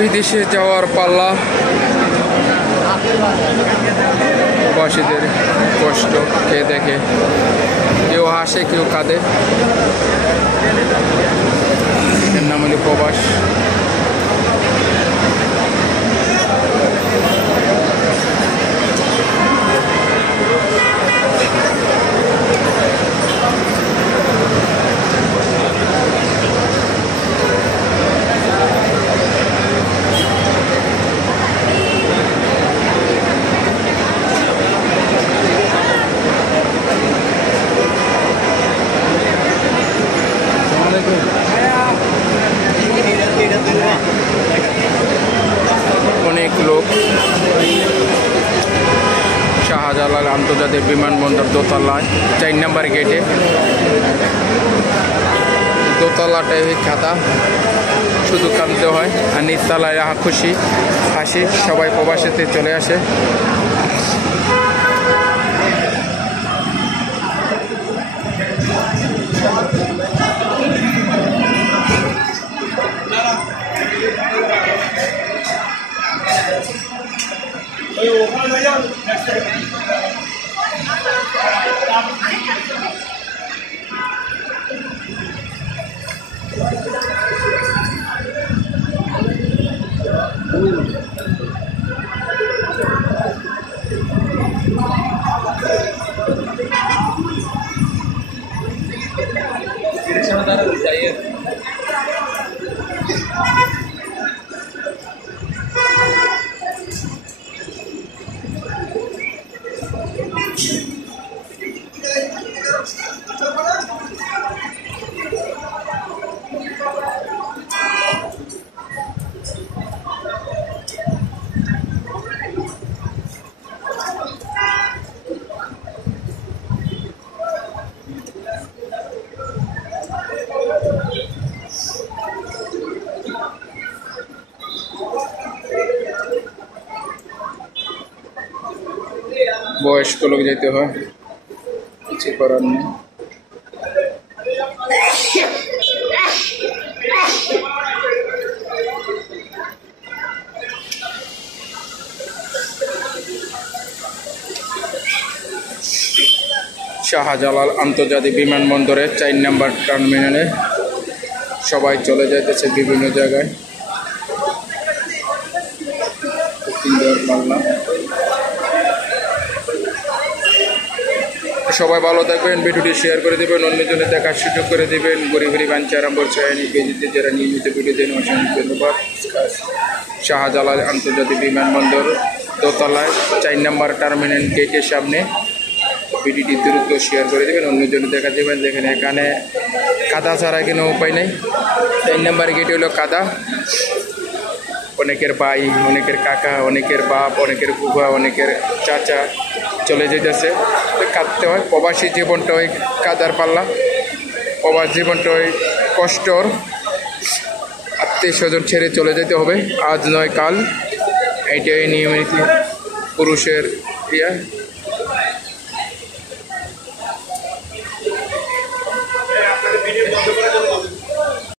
বিদেশে যাওয়ার পাল্লা, প্রবাসীদের কষ্ট কে দেখে, কেউ হাসে কেউ কাঁদে। এর নাম হলো প্রবাস। অনেক লোক শাহজালাল আন্তর্জাতিক বিমানবন্দর দোতলায় 4 নম্বর গেটে, দোতলাটাই খাতা, শুধু কাঁদতে হয়। আর নিচতলায় খুশি হাসি, সবাই প্রবাসীতে চলে আসে। বয়স্ক লোক যেতে হয়, কিছু করার নেই। শাহজালাল আন্তর্জাতিক বিমানবন্দরে 4 নম্বর টার্মিনালে সবাই চলে যাইতেছে বিভিন্ন জায়গায়। সবাই ভালো থাকবেন, ভিডিওটি শেয়ার করে দেবেন, অন্যজনের দেখার সুযোগ করে দেবেন। গরিবের বাঞ্ছা আরম্ভ চায়নি পেজিতে যারা নিয়মিত ভিডিও দেন অসংখ্য ধন্যবাদ। শাহজালাল আন্তর্জাতিক বিমানবন্দর দোতলায় 4 নম্বর টার্মিনাল গেটের সামনে। ভিডিওটি দ্রুত শেয়ার করে দেবেন, অন্যজনের দেখা দেবেন। দেখেন এখানে কাদা ছাড়া কোনো উপায় নেই। 4 নম্বর গেটে হলো কাদা। অনেকের ভাই, অনেকের কাকা, অনেকের বাপ, অনেকের বুবা, অনেকের চাচা চলে যেতেছে, কাঁদতে হয়। প্রবাসী জীবনটা ওই কাদার পাল্লা, প্রবাস জীবনটা ওই কষ্টর। আত্মীয় স্বজন ছেড়ে চলে যেতে হবে, আজ নয় কাল। এইটাই নিয়মিত পুরুষের ইয়া।